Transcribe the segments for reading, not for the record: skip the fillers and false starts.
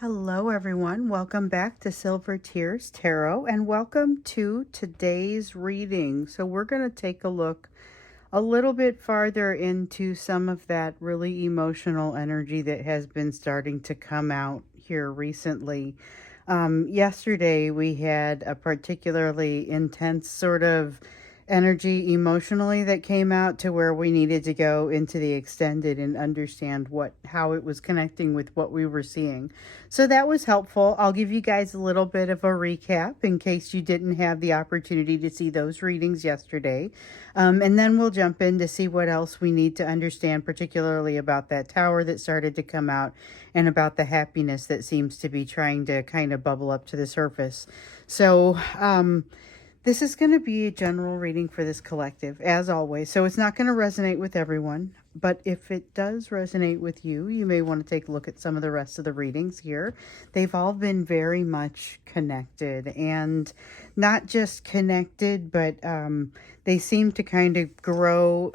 Hello, everyone. Welcome back to Silver Tears Tarot and welcome to today's reading. So, we're going to take a look a little bit farther into some of that really emotional energy that has been starting to come out here recently. Yesterday, we had a particularly intense sort of energy emotionally that came out to where we needed to go into the extended and understand how it was connecting with what we were seeing. So that was helpful. I'll give you guys a little bit of a recap in case you didn't have the opportunity to see those readings yesterday. And then we'll jump in to see what else we need to understand, particularly about that tower that started to come out and about the happiness that seems to be trying to kind of bubble up to the surface. So, this is going to be a general reading for this collective, as always. So it's not going to resonate with everyone, but if it does resonate with you, you may want to take a look at some of the rest of the readings here. They've all been very much connected, and not just connected, but they seem to kind of grow.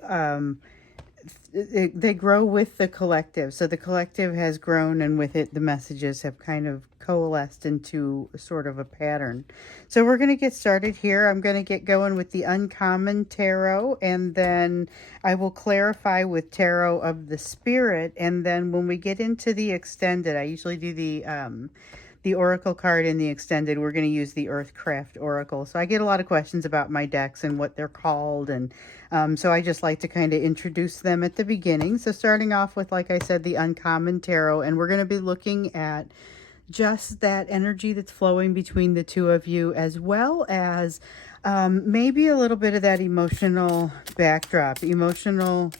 They grow with the collective. So the collective has grown, and with it, the messages have kind of coalesced into sort of a pattern. So we're going to get started here. I'm going to get going with the uncommon tarot, and then I will clarify with tarot of the spirit. And then when we get into the extended, I usually do the oracle card in the extended. We're going to use the Earthcraft Oracle. So I get a lot of questions about my decks and what they're called, and so I just like to kind of introduce them at the beginning. So starting off with, like I said, the uncommon tarot, and we're going to be looking at just that energy that's flowing between the two of you, as well as maybe a little bit of that emotional backdrop, emotional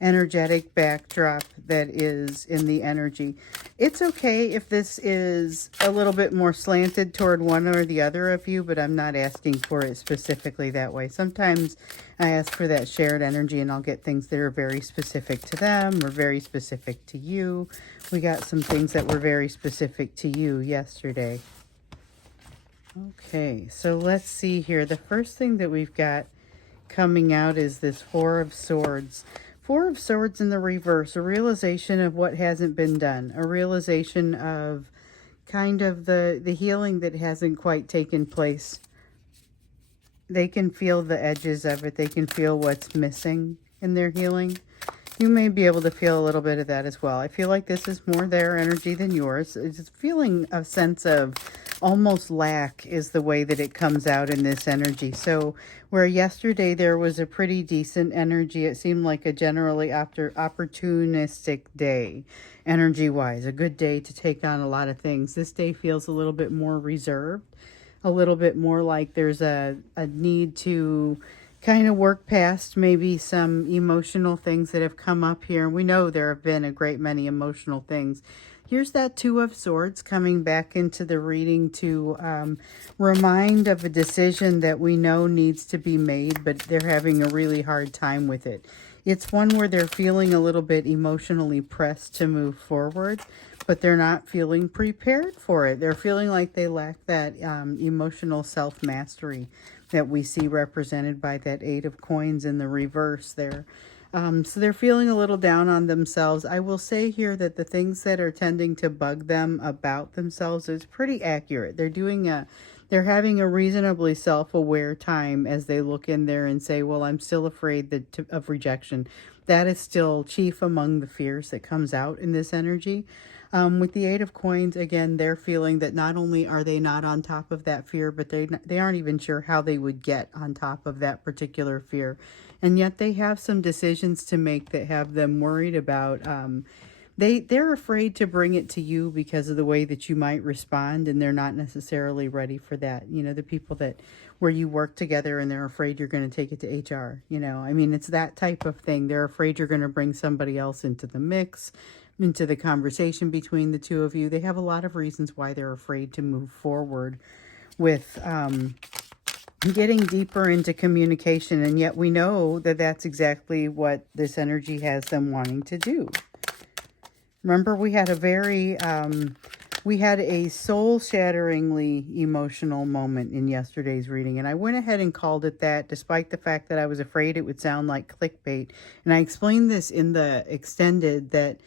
energetic backdrop that is in the energy. It's okay if this is a little bit more slanted toward one or the other of you, but I'm not asking for it specifically that way. Sometimes I ask for that shared energy and I'll get things that are very specific to them or very specific to you. We got some things that were very specific to you yesterday. Okay, so let's see here. The first thing that we've got coming out is this Four of Swords. Four of Swords in the reverse, a realization of what hasn't been done, a realization of kind of the healing that hasn't quite taken place. They can feel the edges of it. They can feel what's missing in their healing. You may be able to feel a little bit of that as well. I feel like this is more their energy than yours. It's feeling a sense of almost lack is the way that it comes out in this energy. So where yesterday there was a pretty decent energy, it seemed like a generally opportunistic day energy-wise, a good day to take on a lot of things. This day feels a little bit more reserved, a little bit more like there's a need to kind of work past maybe some emotional things that have come up here. We know there have been a great many emotional things. Here's that Two of Swords coming back into the reading to remind of a decision that we know needs to be made, but they're having a really hard time with it. It's one where they're feeling a little bit emotionally pressed to move forward, but they're not feeling prepared for it. They're feeling like they lack that emotional self-mastery that we see represented by that Eight of Coins in the reverse there. So they're feeling a little down on themselves. I will say here that the things that are tending to bug them about themselves is pretty accurate. They're having a reasonably self-aware time as they look in there and say, well, I'm still afraid of rejection. That is still chief among the fears that comes out in this energy. With the Eight of Coins, again, they're feeling that not only are they not on top of that fear, but they aren't even sure how they would get on top of that particular fear. And yet they have some decisions to make that have them worried about. They're afraid to bring it to you because of the way that you might respond, and they're not necessarily ready for that. You know, the people that where you work together and they're afraid you're going to take it to HR. You know, I mean, it's that type of thing. They're afraid you're going to bring somebody else into the mix, into the conversation between the two of you. They have a lot of reasons why they're afraid to move forward with getting deeper into communication, and yet we know that that's exactly what this energy has them wanting to do. Remember, we had a soul-shatteringly emotional moment in yesterday's reading, and I went ahead and called it that, despite the fact that I was afraid it would sound like clickbait. And I explained this in the extended that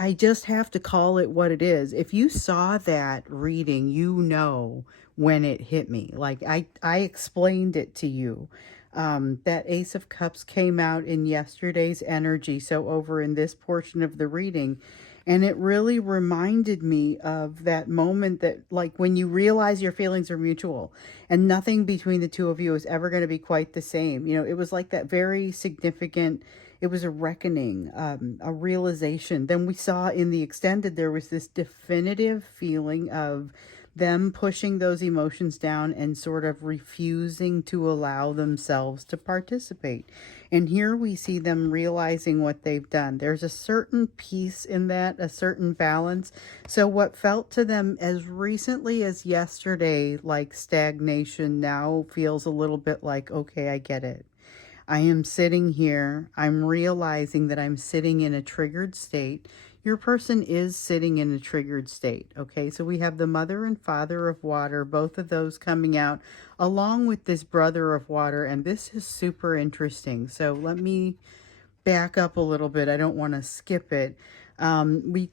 I just have to call it what it is. If you saw that reading, you know when it hit me. Like I explained it to you. That Ace of Cups came out in yesterday's energy, so over in this portion of the reading. And it really reminded me of that moment that, like, when you realize your feelings are mutual and nothing between the two of you is ever going to be quite the same. You know, it was like that very significant, it was a reckoning, a realization. Then we saw in the extended, there was this definitive feeling of them pushing those emotions down and sort of refusing to allow themselves to participate. And here we see them realizing what they've done. There's a certain peace in that, a certain balance. So what felt to them as recently as yesterday like stagnation now feels a little bit like, okay, I get it. I am sitting here. I'm realizing that I'm sitting in a triggered state. Your person is sitting in a triggered state. Okay, so we have the mother and father of water, both of those coming out along with this brother of water. And this is super interesting. So let me back up a little bit. I don't want to skip it. We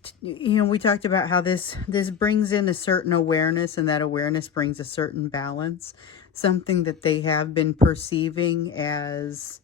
talked about how this brings in a certain awareness, and that awareness brings a certain balance, something that they have been perceiving as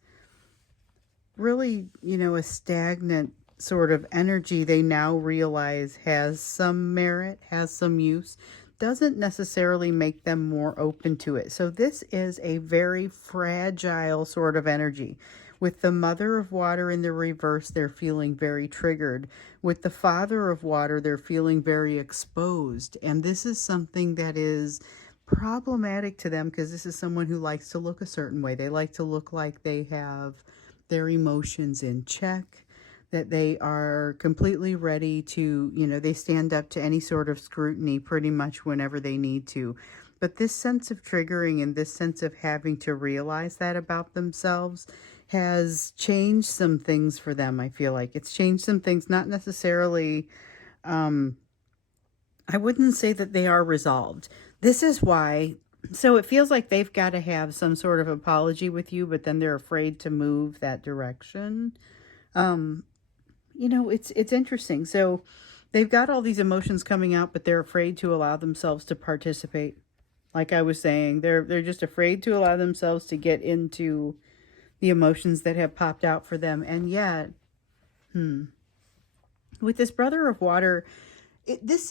really, a stagnant sort of energy. They now realize has some merit, has some use, doesn't necessarily make them more open to it. So this is a very fragile sort of energy. With the mother of water in the reverse, they're feeling very triggered. With the father of water, they're feeling very exposed. And this is something that is problematic to them because this is someone who likes to look a certain way. They like to look like they have their emotions in check, that they are completely ready to, they stand up to any sort of scrutiny pretty much whenever they need to. But this sense of triggering and this sense of having to realize that about themselves has changed some things for them. I feel like it's changed some things, not necessarily, I wouldn't say that they are resolved. This is why, so it feels like they've got to have some sort of apology with you, but then they're afraid to move that direction. It's interesting. So they've got all these emotions coming out, but they're afraid to allow themselves to participate. Like I was saying, they're just afraid to allow themselves to get into the emotions that have popped out for them. And yet, with this brother of water, this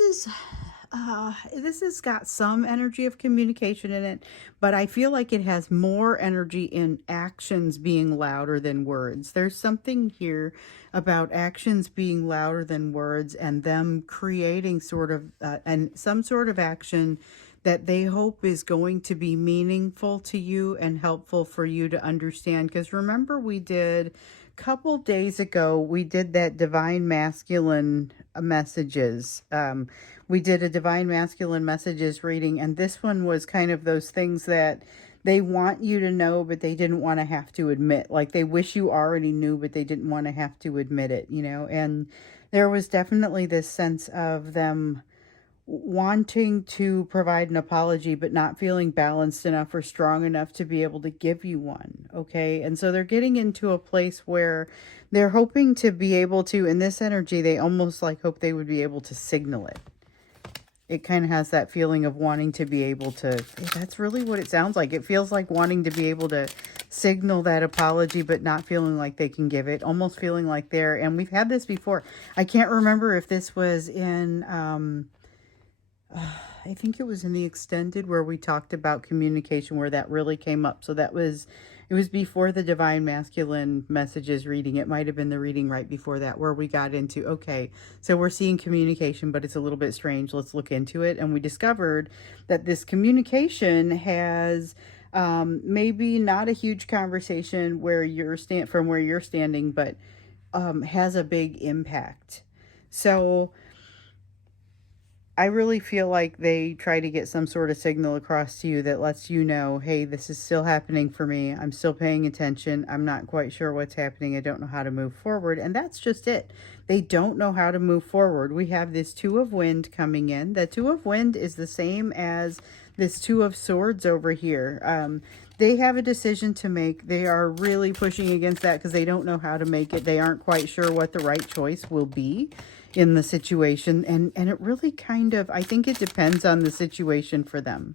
has got some energy of communication in it, but I feel like it has more energy in actions being louder than words. There's something here about actions being louder than words and them creating sort of some sort of action that they hope is going to be meaningful to you and helpful for you to understand. Because remember, we did a couple days ago, we did that divine masculine messages. We did a divine masculine messages reading, and this one was kind of those things that they want you to know, but they didn't want to have to admit. Like they wish you already knew, but they didn't want to have to admit it, and there was definitely this sense of them wanting to provide an apology, but not feeling balanced enough or strong enough to be able to give you one. Okay. And so they're getting into a place where they're hoping to be able to, in this energy, they almost like hope they would be able to signal it. It kind of has that feeling of wanting to be able to, that's really what it sounds like. It feels like wanting to be able to signal that apology, but not feeling like they can give it, almost feeling like they're, and we've had this before. I can't remember if this was in, I think it was in the extended where we talked about communication, where that really came up. So it was before the divine masculine messages reading. It might have been the reading right before that where we got into, okay, so we're seeing communication, but it's a little bit strange. Let's look into it. And we discovered that this communication has maybe not a huge conversation where from where you're standing, but has a big impact. So I really feel like they try to get some sort of signal across to you that lets you know, hey, this is still happening for me. I'm still paying attention. I'm not quite sure what's happening. I don't know how to move forward. And that's just it. They don't know how to move forward. We have this Two of Wind coming in. The Two of Wind is the same as this Two of Swords over here. They have a decision to make. They are really pushing against that because they don't know how to make it. They aren't quite sure what the right choice will be. in the situation. And it really kind of, I think it depends on the situation for them.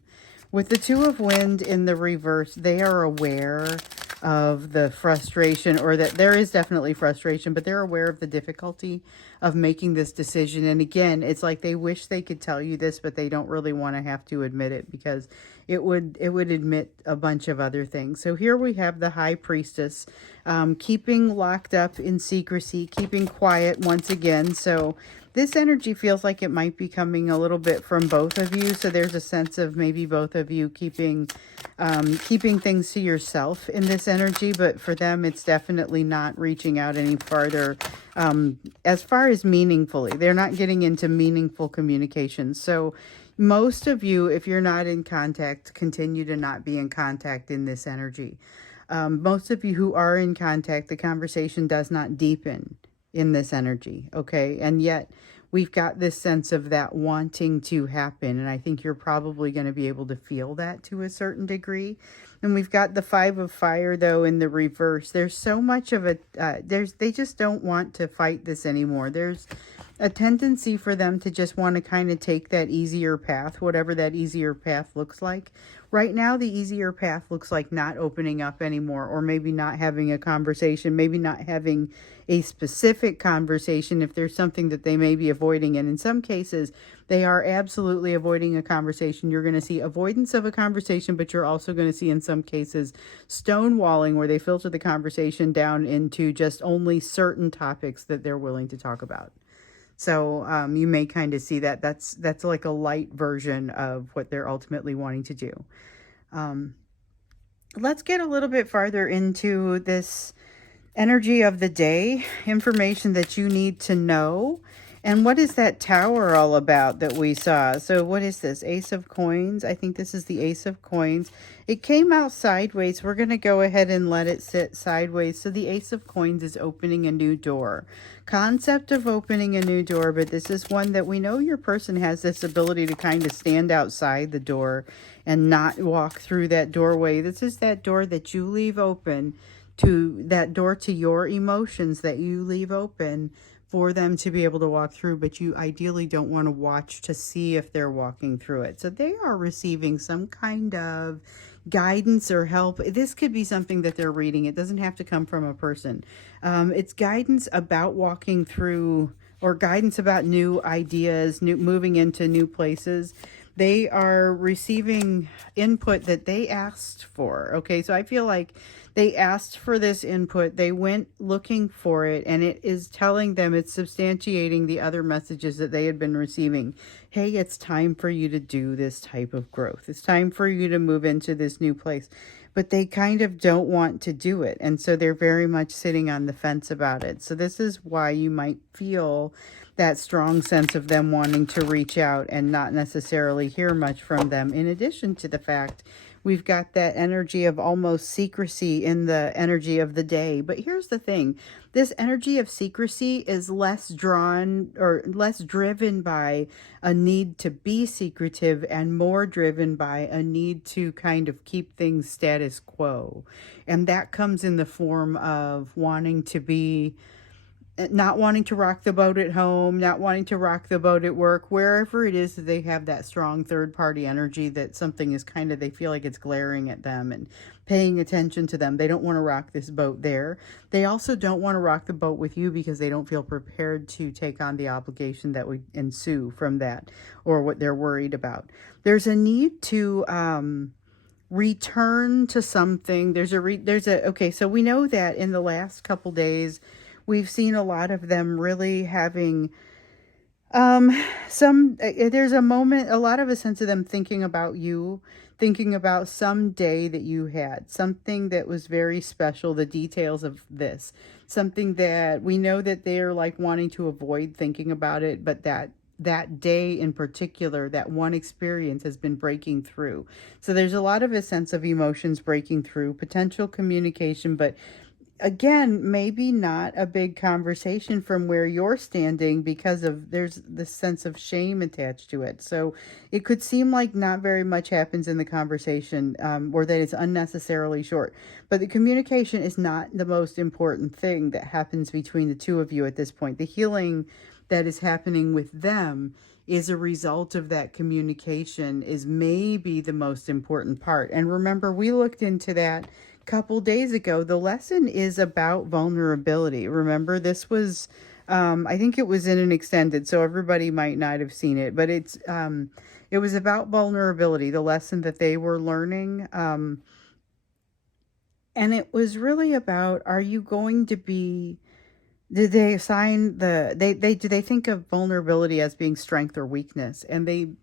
With the Two of Wind in the reverse, they are aware of the frustration, or that there is definitely frustration, but they're aware of the difficulty of making this decision. And again, it's like they wish they could tell you this, but they don't really want to have to admit it, because it would admit a bunch of other things. So here we have the High Priestess, keeping locked up in secrecy, keeping quiet once again. So this energy feels like it might be coming a little bit from both of you. So there's a sense of maybe both of you keeping things to yourself in this energy. But for them, it's definitely not reaching out any farther as far as meaningfully. They're not getting into meaningful communication. So most of you, if you're not in contact, continue to not be in contact in this energy. Most of you who are in contact, the conversation does not deepen in this energy, okay? And yet we've got this sense of that wanting to happen, and I think you're probably going to be able to feel that to a certain degree. And we've got the Five of Fire, though, in the reverse. There's so much of a they just don't want to fight this anymore. There's a tendency for them to just want to kind of take that easier path, whatever that easier path looks like. Right now, the easier path looks like not opening up anymore, or maybe not having a conversation, maybe not having a specific conversation if there's something that they may be avoiding. And in some cases, they are absolutely avoiding a conversation. You're going to see avoidance of a conversation, but you're also going to see in some cases stonewalling, where they filter the conversation down into just only certain topics that they're willing to talk about. So you may kind of see that that's like a light version of what they're ultimately wanting to do. Let's get a little bit farther into this energy of the day, information that you need to know. And what is that tower all about that we saw? So what is this? Ace of Coins. I think this is the Ace of Coins. It came out sideways. We're going to go ahead and let it sit sideways. So the Ace of Coins is opening a new door. Concept of opening a new door, but this is one that we know your person has this ability to kind of stand outside the door and not walk through that doorway. This is that door that you leave open, to that door to your emotions that you leave open for them to be able to walk through, but you ideally don't want to watch to see if they're walking through it. So they are receiving some kind of guidance or help. This could be something that they're reading. It doesn't have to come from a person. It's guidance about walking through, or guidance about new ideas, moving into new places. They are receiving input that they asked for. Okay, so I feel like they asked for this input. They went looking for it, and it is telling them, it's substantiating the other messages that they had been receiving. Hey, it's time for you to do this type of growth. It's time for you to move into this new place. But they kind of don't want to do it. And so they're very much sitting on the fence about it. So this is why you might feel that strong sense of them wanting to reach out and not necessarily hear much from them. In addition to the fact, we've got that energy of almost secrecy in the energy of the day. But here's the thing. This energy of secrecy is less drawn or less driven by a need to be secretive, and more driven by a need to kind of keep things status quo. And that comes in the form of wanting to be, not wanting to rock the boat at home, not wanting to rock the boat at work, wherever it is that they have that strong third party energy, that something is kind of, they feel like it's glaring at them and paying attention to them. They don't want to rock this boat there. They also don't want to rock the boat with you, because they don't feel prepared to take on the obligation that would ensue from that, or what they're worried about. There's a need to return to something. Okay, so we know that in the last couple days, we've seen a lot of them really having there's a moment, a lot of a sense of them thinking about you, thinking about some day that you had, something that was very special, the details of this, something that we know that they're like wanting to avoid thinking about it, but that day in particular, that one experience has been breaking through. So there's a lot of a sense of emotions breaking through, potential communication, but again, maybe not a big conversation from where you're standing, because of there's this sense of shame attached to it. So it could seem like not very much happens in the conversation, or that it's unnecessarily short. But the communication is not the most important thing that happens between the two of you at this point. The healing that is happening with them is a result of that communication is maybe the most important part. And remember, we looked into that a couple days ago. The lesson is about vulnerability. Remember, this was, I think it was in an extended, so everybody might not have seen it, but it was about vulnerability, the lesson that they were learning. And it was really about, are you going to be, did they assign do they think of vulnerability as being strength or weakness? And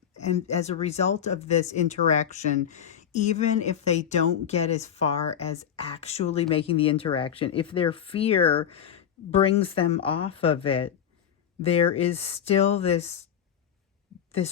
as a result of this interaction, even if they don't get as far as actually making the interaction, if their fear brings them off of it, there is still this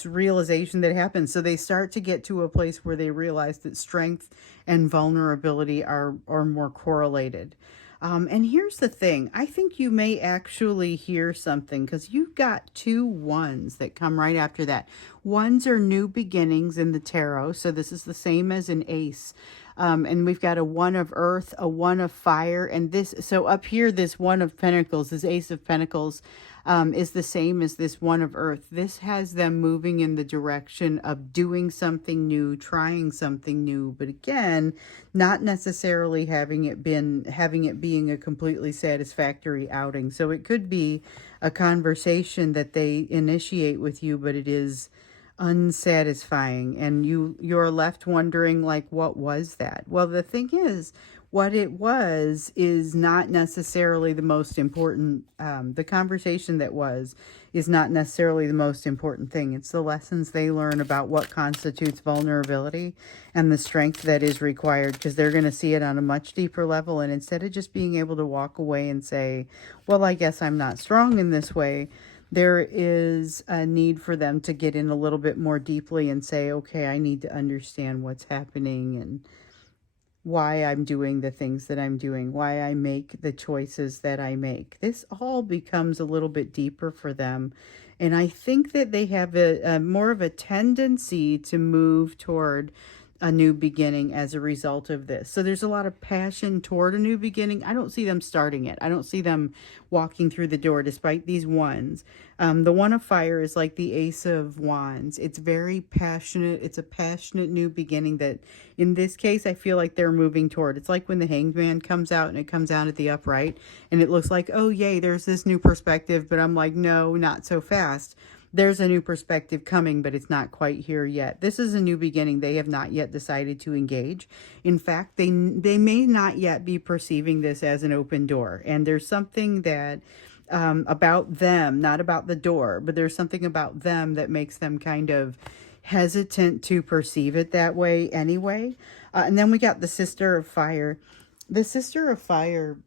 realization that happens. So they start to get to a place where they realize that strength and vulnerability are more correlated. And here's the thing. I think you may actually hear something because you've got 2 ones that come right after that. Ones are new beginnings in the tarot. So this is the same as an ace. And we've got a 1 of earth, a 1 of fire, and this, so up here, this 1 of pentacles, this ace of pentacles, is the same as this 1 of earth. This has them moving in the direction of doing something new, trying something new, but again, not necessarily having it being a completely satisfactory outing. So it could be a conversation that they initiate with you, but it is unsatisfying, and you're left wondering, like, what was that? Well, the thing is, what it was is not necessarily the most important. The conversation that was is not necessarily the most important thing. It's the lessons they learn about what constitutes vulnerability and the strength that is required, because they're going to see it on a much deeper level. And instead of just being able to walk away and say, well, I guess I'm not strong in this way, there is a need for them to get in a little bit more deeply and say, okay, I need to understand what's happening and why I'm doing the things that I'm doing, why I make the choices that I make. This all becomes a little bit deeper for them. And I think that they have a more of a tendency to move toward a new beginning as a result of this. So there's a lot of passion toward a new beginning. I don't see them starting it. I don't see them walking through the door despite these ones. The 1 of fire is like the ace of wands. It's very passionate. It's a passionate new beginning that in this case, I feel like they're moving toward. It's like when the hanged man comes out and it comes out at the upright and it looks like, oh yay, there's this new perspective. But I'm like, no, not so fast. There's a new perspective coming, but it's not quite here yet. This is a new beginning. They have not yet decided to engage. In fact, they may not yet be perceiving this as an open door. And there's something that about them, not about the door, but there's something about them that makes them kind of hesitant to perceive it that way anyway. And then we got the Sister of Fire. The Sister of Fire,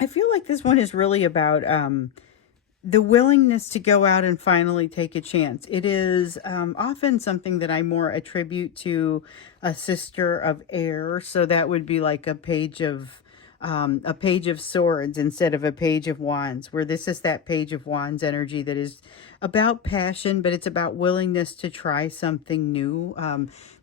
I feel like this one is really about the willingness to go out and finally take a chance. It is often something that I more attribute to a sister of air. So that would be like a page of swords instead of a page of wands, where this is that page of wands energy that is about passion, but it's about willingness to try something new.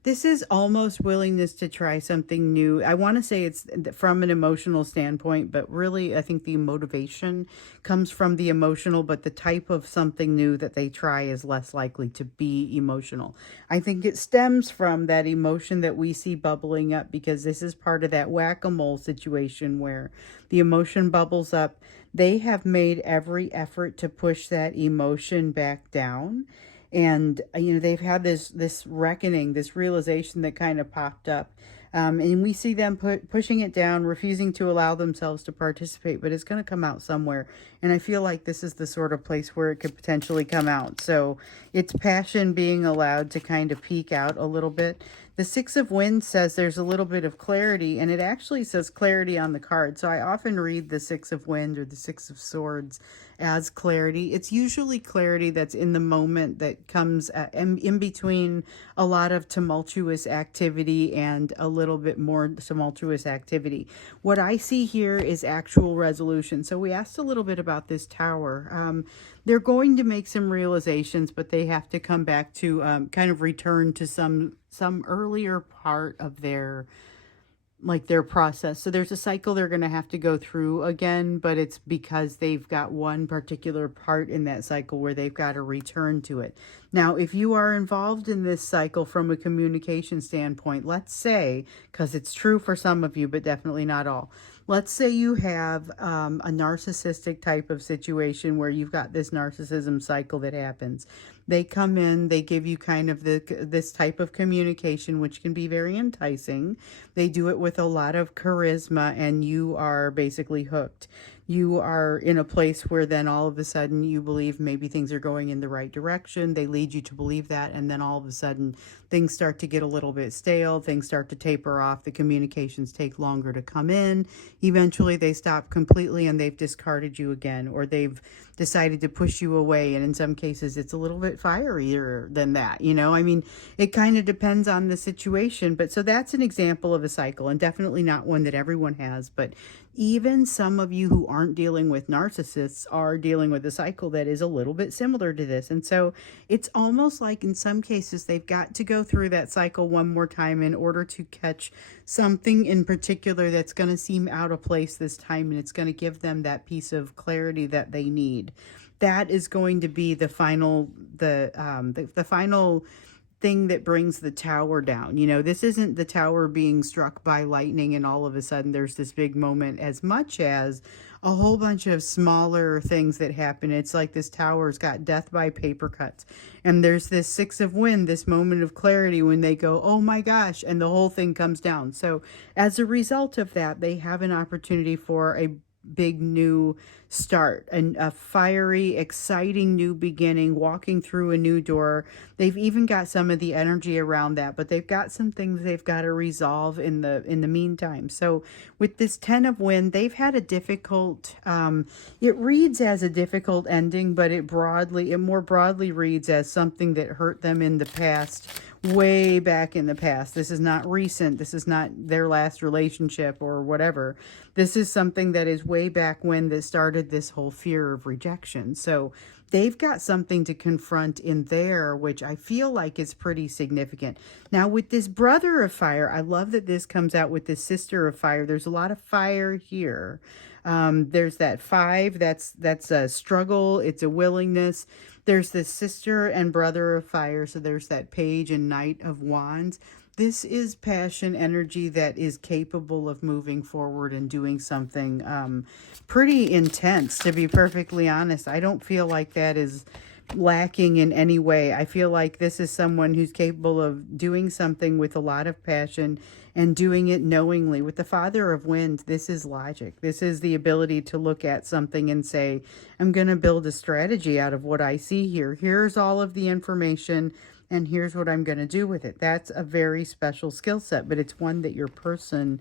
This is almost willingness to try something new. I want to say it's from an emotional standpoint, but really I think the motivation comes from the emotional, but the type of something new that they try is less likely to be emotional. I think it stems from that emotion that we see bubbling up, because this is part of that whack-a-mole situation where the emotion bubbles up. They have made every effort to push that emotion back down. And, they've had this reckoning, this realization that kind of popped up. And we see them pushing it down, refusing to allow themselves to participate, but it's going to come out somewhere. And I feel like this is the sort of place where it could potentially come out. So it's passion being allowed to kind of peek out a little bit. The 6 of Wands says there's a little bit of clarity, and it actually says clarity on the card. So I often read the 6 of Wands or the 6 of Swords as clarity. It's usually clarity that's in the moment, that comes in between a lot of tumultuous activity and a little bit more tumultuous activity. What I see here is actual resolution. So we asked a little bit about this Tower. They're going to make some realizations, but they have to come back to kind of return to some earlier part of their like their process. So there's a cycle they're going to have to go through again, but it's because they've got one particular part in that cycle where they've got to return to it. Now, if you are involved in this cycle from a communication standpoint, let's say, because it's true for some of you, but definitely not all. Let's say you have a narcissistic type of situation where you've got this narcissism cycle that happens. They come in, they give you kind of this type of communication, which can be very enticing. They do it with a lot of charisma, and you are basically hooked. You are in a place where then all of a sudden you believe maybe things are going in the right direction. They lead you to believe that, and then all of a sudden things start to get a little bit stale. Things start to taper off. The communications take longer to come in. Eventually they stop completely and they've discarded you again, or they've decided to push you away. And in some cases it's a little bit fierier than that. I mean, it kind of depends on the situation. But so that's an example of a cycle, and definitely not one that everyone has. But even some of you who aren't dealing with narcissists are dealing with a cycle that is a little bit similar to this. And so it's almost like in some cases they've got to go through that cycle one more time in order to catch something in particular that's going to seem out of place this time, and it's going to give them that piece of clarity that they need. That is going to be the final final thing that brings the tower down. This isn't the tower being struck by lightning and all of a sudden there's this big moment, as much as a whole bunch of smaller things that happen. It's like this tower's got death by paper cuts, and there's this 6 of wind, this moment of clarity when they go, oh my gosh, and the whole thing comes down. So as a result of that, they have an opportunity for a big new start, and a fiery, exciting new beginning, walking through a new door. They've even got some of the energy around that, but they've got some things they've got to resolve in the meantime. So with this 10 of wind, they've had a difficult, it reads as a difficult ending, but it more broadly reads as something that hurt them in the past, way back in the past. This is not recent. This is not their last relationship or whatever. This is something that is way back when that started this whole fear of rejection. So they've got something to confront in there, which I feel like is pretty significant. Now with this brother of fire, I love that this comes out with this sister of fire. There's a lot of fire here. There's that 5, that's a struggle. It's a willingness. There's this sister and brother of fire. So there's that page and knight of wands. This is passion energy that is capable of moving forward and doing something pretty intense, to be perfectly honest. I don't feel like that is lacking in any way. I feel like this is someone who's capable of doing something with a lot of passion and doing it knowingly. With the Father of Wind, this is logic. This is the ability to look at something and say, I'm going to build a strategy out of what I see here. Here's all of the information, and here's what I'm going to do with it. That's a very special skill set, but it's one that your person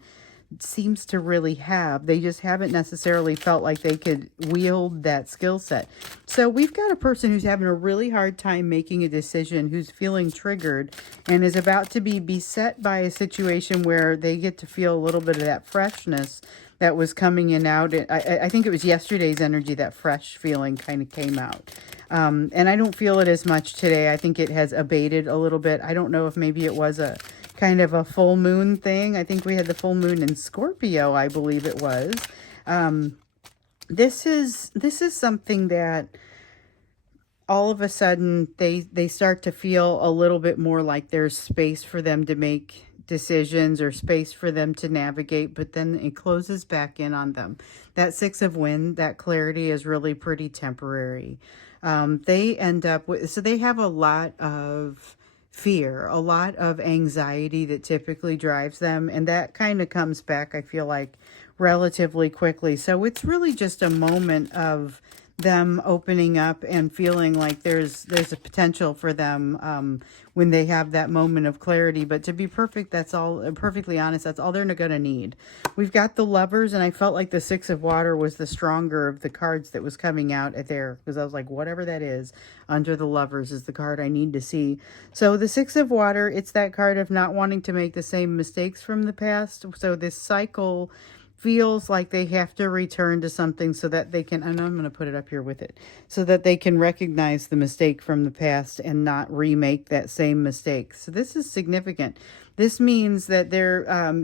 seems to really have. They just haven't necessarily felt like they could wield that skill set. So we've got a person who's having a really hard time making a decision, who's feeling triggered and is about to be beset by a situation where they get to feel a little bit of that freshness that was coming in out. I think it was yesterday's energy, that fresh feeling kind of came out. And I don't feel it as much today. I think it has abated a little bit. I don't know if maybe it was a kind of a full moon thing. I think we had the full moon in Scorpio, I believe it was. This is something that all of a sudden they start to feel a little bit more like there's space for them to make decisions or space for them to navigate, but then it closes back in on them. That 6 of wind, that clarity is really pretty temporary. They end up with, so they have a lot of fear, a lot of anxiety that typically drives them, and that kind of comes back, I feel like, relatively quickly. So it's really just a moment of them opening up and feeling like there's a potential for them when they have that moment of clarity. But to be perfectly honest, that's all they're going to need. We've got the Lovers, and I felt like the 6 of water was the stronger of the cards that was coming out at there, because I was like, whatever that is under the Lovers is the card I need to see. So the 6 of water, it's that card of not wanting to make the same mistakes from the past. So this cycle feels like they have to return to something so that they can, and I'm going to put it up here with it, so that they can recognize the mistake from the past and not remake that same mistake. So this is significant. This means that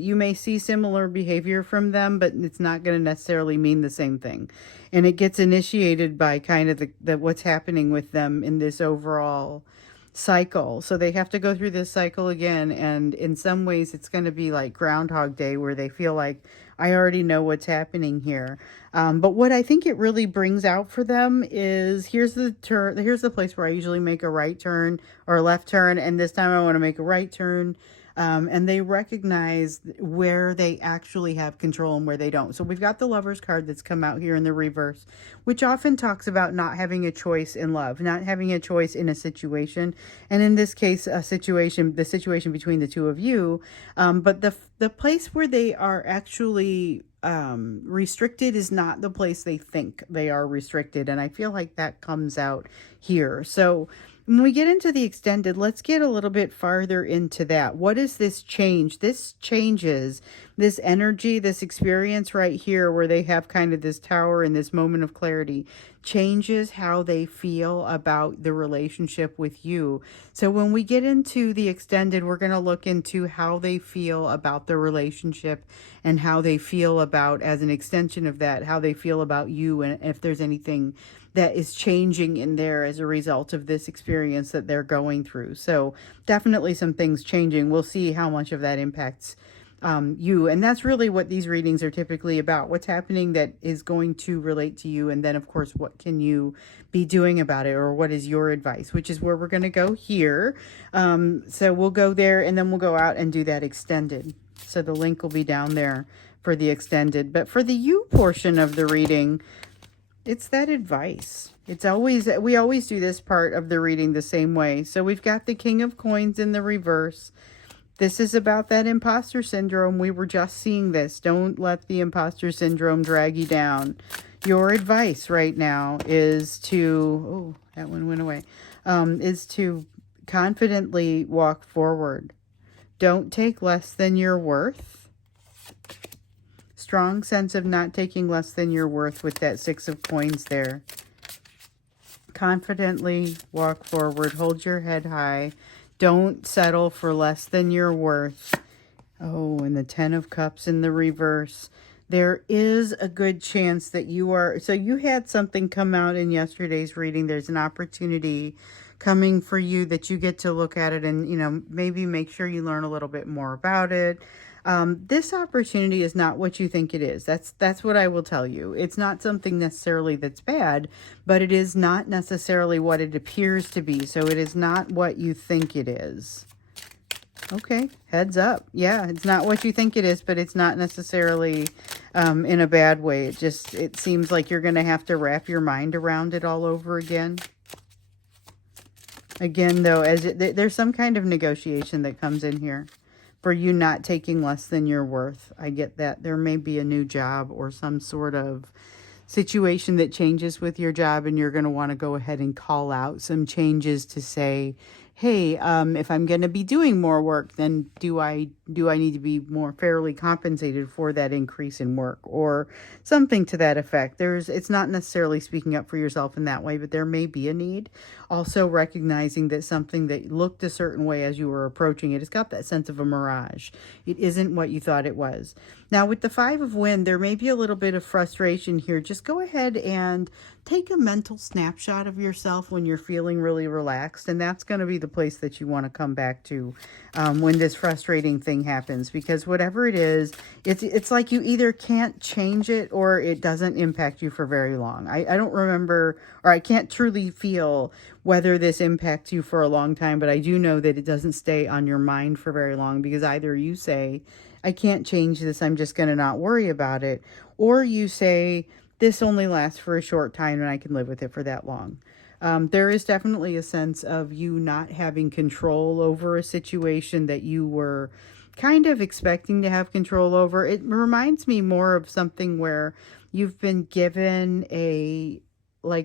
you may see similar behavior from them, but it's not going to necessarily mean the same thing. And it gets initiated by kind of the what's happening with them in this overall cycle. So they have to go through this cycle again, and in some ways it's going to be like Groundhog Day, where they feel like, I already know what's happening here. But what I think it really brings out for them is, here's the place where I usually make a right turn or a left turn, and this time I want to make a right turn. And they recognize where they actually have control and where they don't. So we've got the Lover's card that's come out here in the reverse, which often talks about not having a choice in love, not having a choice in a situation. And in this case, the situation between the two of you. But the place where they are actually restricted is not the place they think they are restricted. And I feel like that comes out here. So when we get into the extended, let's get a little bit farther into that. What is this change? This changes this energy, this experience right here where they have kind of this tower and this moment of clarity, changes how they feel about the relationship with you. So when we get into the extended, we're going to look into how they feel about the relationship and how they feel about, as an extension of that, how they feel about you, and if there's anything that is changing in there as a result of this experience that they're going through. So definitely some things changing. We'll see how much of that impacts you. And that's really what these readings are typically about. What's happening that is going to relate to you. And then, of course, what can you be doing about it, or what is your advice, which is where we're going to go here. So we'll go there, and then we'll go out and do that extended. So the link will be down there for the extended. But for the you portion of the reading, it's that advice. We always do this part of the reading the same way. So we've got the King of Coins in the reverse. This is about that imposter syndrome. We were just seeing this. Don't let the imposter syndrome drag you down. Your advice right now is to, oh, that one went away, is to confidently walk forward. Don't take less than you're worth. Strong sense of not taking less than you're worth with that Six of Coins there. Confidently walk forward. Hold your head high. Don't settle for less than you're worth. Oh, and the Ten of Cups in the reverse. There is a good chance that you had something come out in yesterday's reading. There's an opportunity coming for you that you get to look at it and, maybe make sure you learn a little bit more about it. This opportunity is not what you think it is. That's what I will tell you. It's not something necessarily that's bad, but it is not necessarily what it appears to be. So it is not what you think it is. Okay, heads up. Yeah, it's not what you think it is, but it's not necessarily in a bad way. It seems like you're going to have to wrap your mind around it all over again. Again, though, there's some kind of negotiation that comes in here for you not taking less than you're worth. I get that. There may be a new job or some sort of situation that changes with your job, and you're going to want to go ahead and call out some changes to say, hey, if I'm going to be doing more work, then do I need to be more fairly compensated for that increase in work, or something to that effect. It's not necessarily speaking up for yourself in that way, but there may be a need. Also recognizing that something that looked a certain way as you were approaching it has got that sense of a mirage. It isn't what you thought it was. Now with the Five of Wind, there may be a little bit of frustration here. Just go ahead and take a mental snapshot of yourself when you're feeling really relaxed, and that's going to be the place that you want to come back to when this frustrating thing happens, because whatever it is, it's like you either can't change it or it doesn't impact you for very long. I don't remember, or I can't truly feel whether this impacts you for a long time, but I do know that it doesn't stay on your mind for very long, because either you say, I can't change this, I'm just going to not worry about it, or you say, this only lasts for a short time and I can live with it for that long. There is definitely a sense of you not having control over a situation that you were kind of expecting to have control over. It reminds me more of something where you've been given put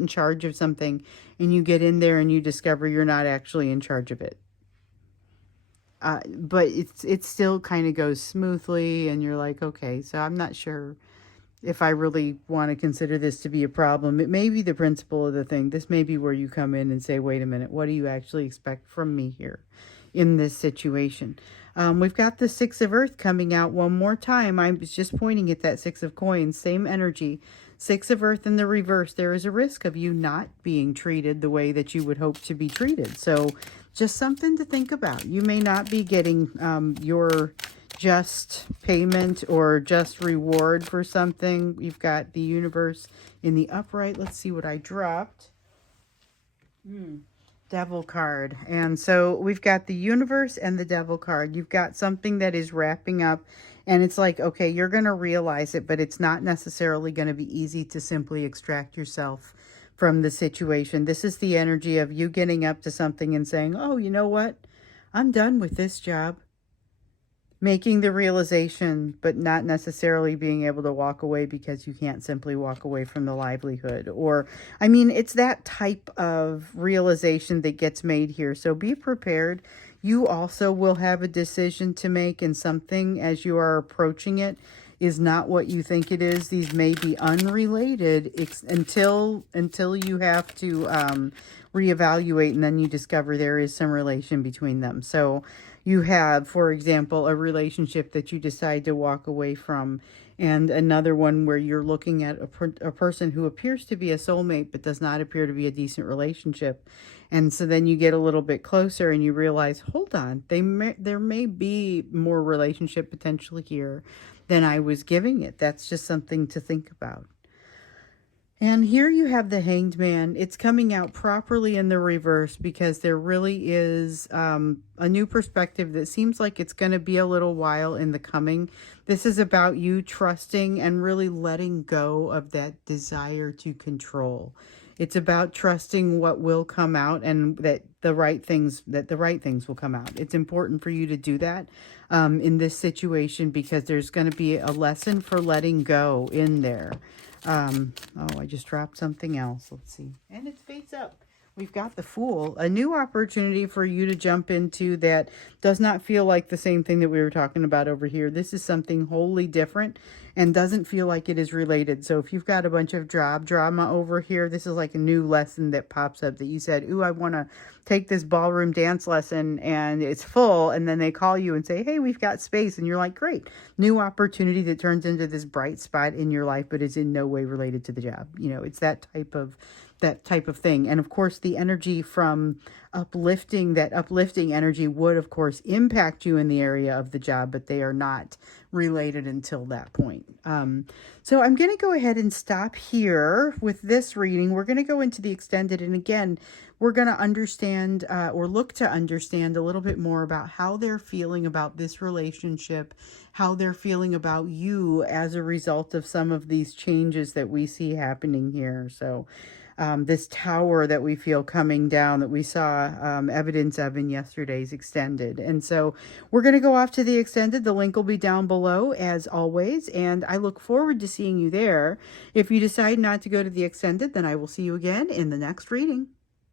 in charge of something, and you get in there and you discover you're not actually in charge of it. but it still kind of goes smoothly, and you're like, okay, so I'm not sure if I really want to consider this to be a problem. It may be the principle of the thing. This may be where you come in and say, wait a minute, what do you actually expect from me here in this situation? We've got the Six of Earth coming out one more time. I was just pointing at that Six of Coins, same energy. Six of Earth in the reverse. There is a risk of you not being treated the way that you would hope to be treated. So just something to think about. You may not be getting your just payment or just reward for something. You've got the universe in the upright. Let's see what I dropped. Devil card. And so we've got the universe and the devil card. You've got something that is wrapping up, and it's like, okay, you're going to realize it, but it's not necessarily going to be easy to simply extract yourself from the situation. This is the energy of you getting up to something and saying, oh, you know what? I'm done with this job. Making the realization, but not necessarily being able to walk away because you can't simply walk away from the livelihood. Or, I mean, it's that type of realization that gets made here. So be prepared. You also will have a decision to make, and something as you are approaching it is not what you think it is. These may be unrelated until you have to reevaluate, and then you discover there is some relation between them. So you have, for example, a relationship that you decide to walk away from, and another one where you're looking at a person who appears to be a soulmate but does not appear to be a decent relationship. And so then you get a little bit closer and you realize, hold on, there may be more relationship potential here than I was giving it. That's just something to think about. And here you have the Hanged Man. It's coming out properly in the reverse because there really is a new perspective that seems like it's going to be a little while in the coming. This is about you trusting and really letting go of that desire to control. It's about trusting what will come out, and that the right things will come out. It's important for you to do that in this situation, because there's going to be a lesson for letting go in there. Oh, I just dropped something else. Let's see. And it's face up. We've got the Fool, a new opportunity for you to jump into that does not feel like the same thing that we were talking about over here. This is something wholly different and doesn't feel like it is related. So if you've got a bunch of job drama over here, this is like a new lesson that pops up that you said, ooh, I want to take this ballroom dance lesson and it's full. And then they call you and say, hey, we've got space. And you're like, great. New opportunity that turns into this bright spot in your life, but is in no way related to the job. You know, it's that type of thing. And of course, the energy from uplifting energy would, of course, impact you in the area of the job, but they are not related until that point. So I'm going to go ahead and stop here with this reading. We're going to go into the extended. And again, we're going to understand or look to understand a little bit more about how they're feeling about this relationship, how they're feeling about you as a result of some of these changes that we see happening here. So this tower that we feel coming down that we saw evidence of in yesterday's extended. And so we're going to go off to the extended. The link will be down below as always, and I look forward to seeing you there. If you decide not to go to the extended, then I will see you again in the next reading.